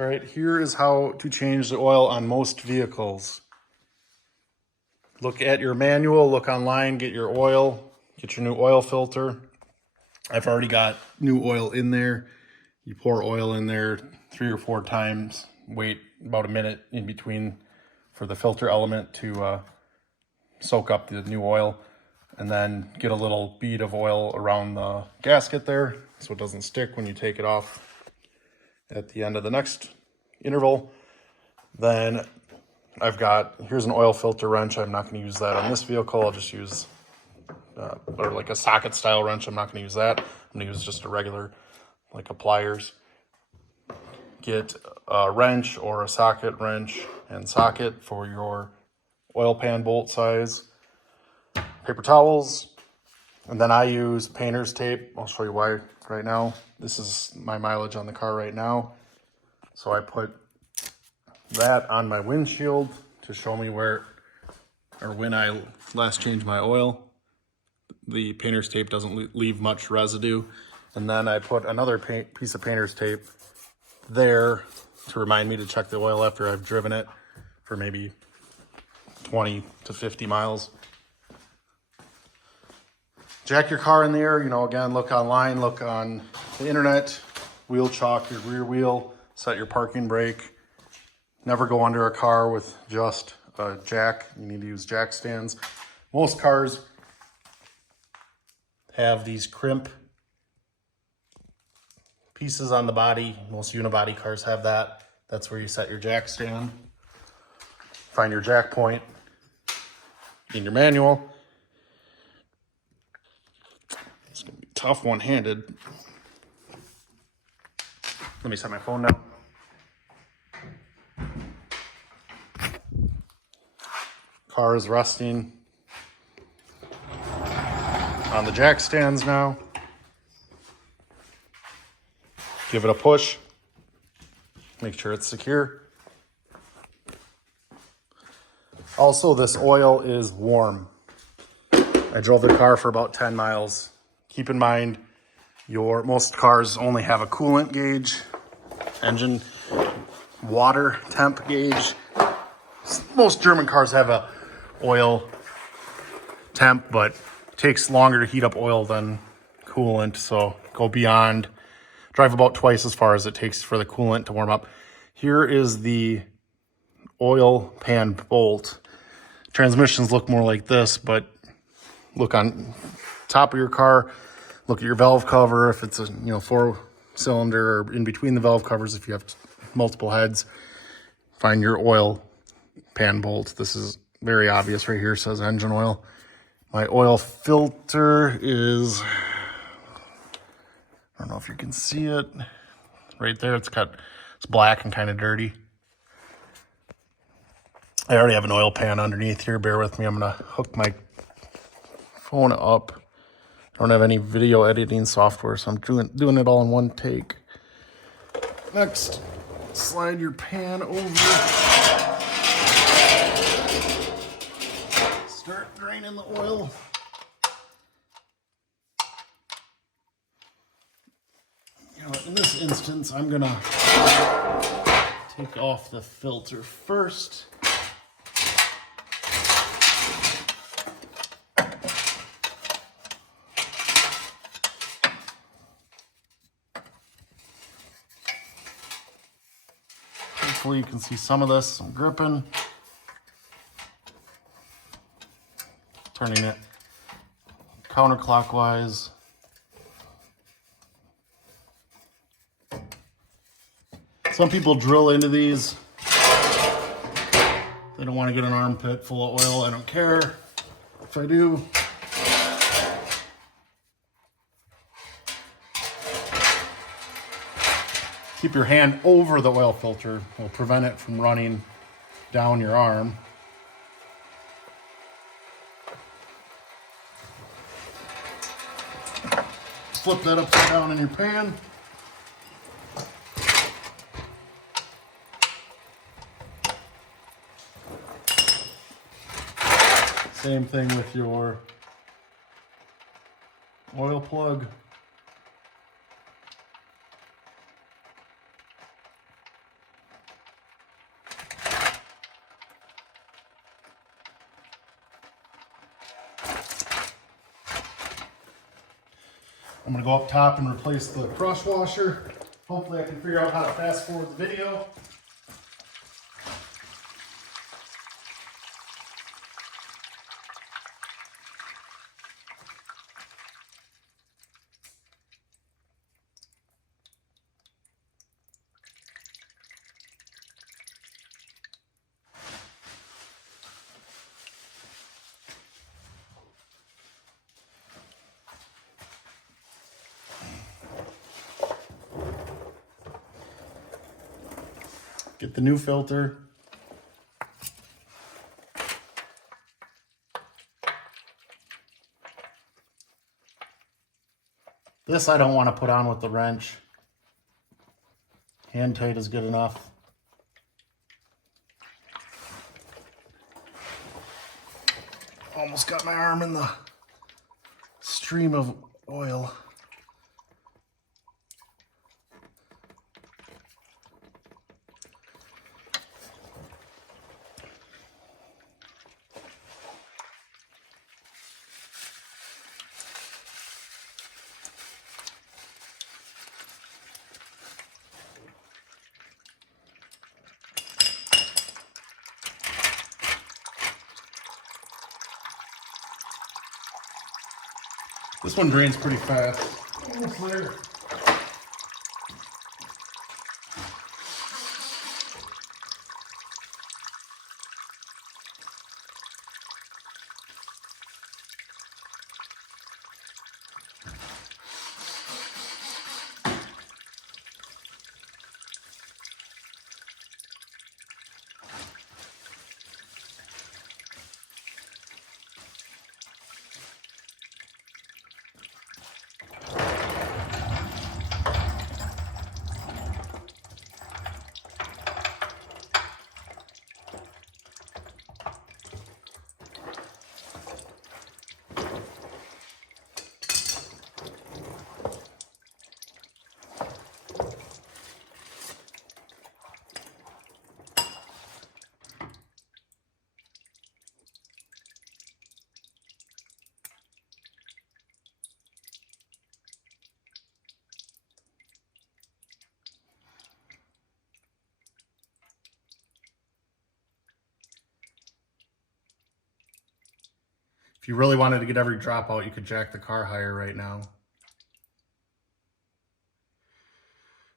All right, here is how to change the oil on most vehicles. Look at your manual, look online, get your oil, get your new oil filter. I've already got new oil in there. You pour oil in there 3 or 4 times, wait about a minute in between for the filter element to soak up the new oil, and then get a little bead of oil around the gasket there so it doesn't stick when you take it off at the end of the next interval. Then here's an oil filter wrench. I'm not going to use that on this vehicle. I'll just use or like a socket style wrench. I'm not going to use that. I'm going to use just a regular, like a pliers. Get a wrench or a socket wrench and socket for your oil pan bolt size. Paper towels, and then I use painter's tape. I'll show you why right now. This is my mileage on the car right now. So I put that on my windshield to show me where or when I last changed my oil. The painter's tape doesn't leave much residue. And then I put another piece of painter's tape there to remind me to check the oil after I've driven it for maybe 20 to 50 miles. Jack your car in the air, again, look online, look on the internet, wheel chalk your rear wheel, set your parking brake. Never go under a car with just a jack. You need to use jack stands. Most cars have these crimp pieces on the body. Most unibody cars have that. That's where you set your jack stand. Find your jack point in your manual. It's going to be tough one-handed. Let me set my phone down. Car is resting on the jack stands now. Give it a push. Make sure it's secure. Also, this oil is warm. I drove the car for about 10 miles. Keep in mind, most cars only have a coolant gauge, engine water temp gauge. Most German cars have a oil temp, but it takes longer to heat up oil than coolant, so go beyond. Drive about twice as far as it takes for the coolant to warm up. Here is the oil pan bolt. Transmissions look more like this, but look on top of your car, look at your valve cover. If it's a 4-cylinder, or in between the valve covers, if you have multiple heads, find your oil pan bolt. This is very obvious right here. It says engine oil. My oil filter is, I don't know if you can see it right there. It's black and kind of dirty. I already have an oil pan underneath here. Bear with me. I'm going to hook my phone up. I don't have any video editing software, so I'm doing it all in one take. Next, slide your pan over. Start draining the oil. In this instance, I'm going to take off the filter first. Hopefully you can see some of this. I'm gripping. Turning it counterclockwise. Some people drill into these. They don't want to get an armpit full of oil. I don't care if I do. Keep your hand over the oil filter. It will prevent it from running down your arm. Flip that upside down in your pan. Same thing with your oil plug. I'm gonna go up top and replace the crush washer. Hopefully I can figure out how to fast forward the video. Get the new filter. This I don't want to put on with the wrench. Hand tight is good enough. Almost got my arm in the stream of oil. This one drains pretty fast. Almost there. If you really wanted to get every drop out, you could jack the car higher right now.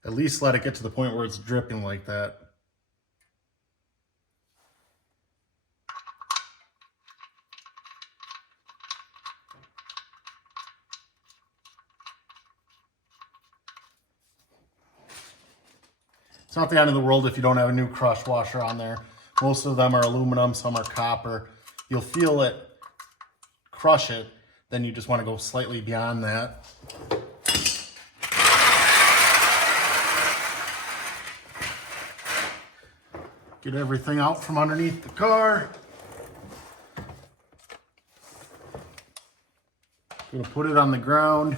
At least let it get to the point where it's dripping like that. It's not the end of the world if you don't have a new crush washer on there. Most of them are aluminum, some are copper. You'll feel it crush it, then you just want to go slightly beyond that. Get everything out from underneath the car. I'm gonna put it on the ground.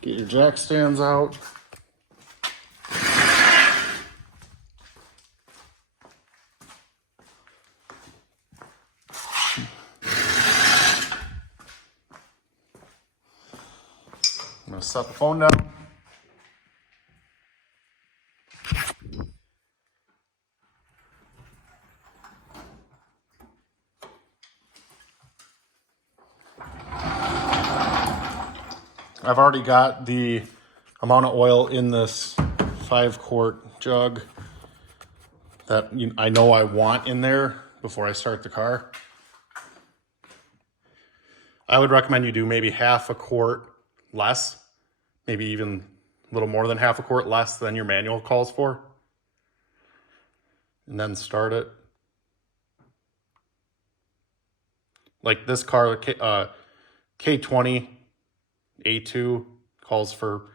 Get your jack stands out. I'm gonna set the phone down. I've already got the amount of oil in this 5-quart jug that I know I want in there before I start the car. I would recommend you do maybe half a quart less, maybe even a little more than half a quart less than your manual calls for, and then start it. Like this car, K20a2 calls for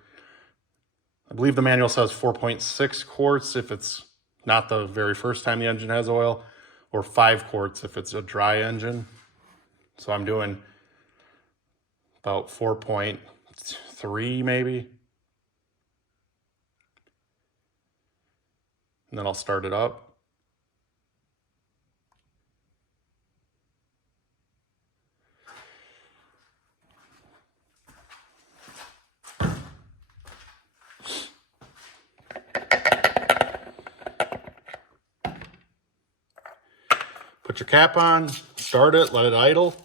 I believe the manual says 4.6 quarts if it's not the very first time the engine has oil, or 5 quarts if it's a dry engine. So I'm doing about 4.3 maybe. And then I'll start it up. Put your cap on, start it, let it idle.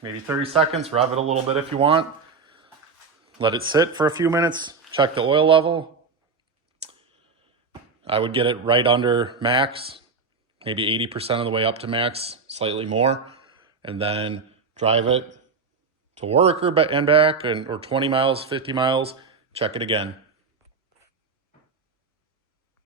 Maybe 30 seconds, rev it a little bit if you want. Let it sit for a few minutes, check the oil level. I would get it right under max, maybe 80% of the way up to max, slightly more, and then drive it to work and back, or 20 miles, 50 miles, check it again.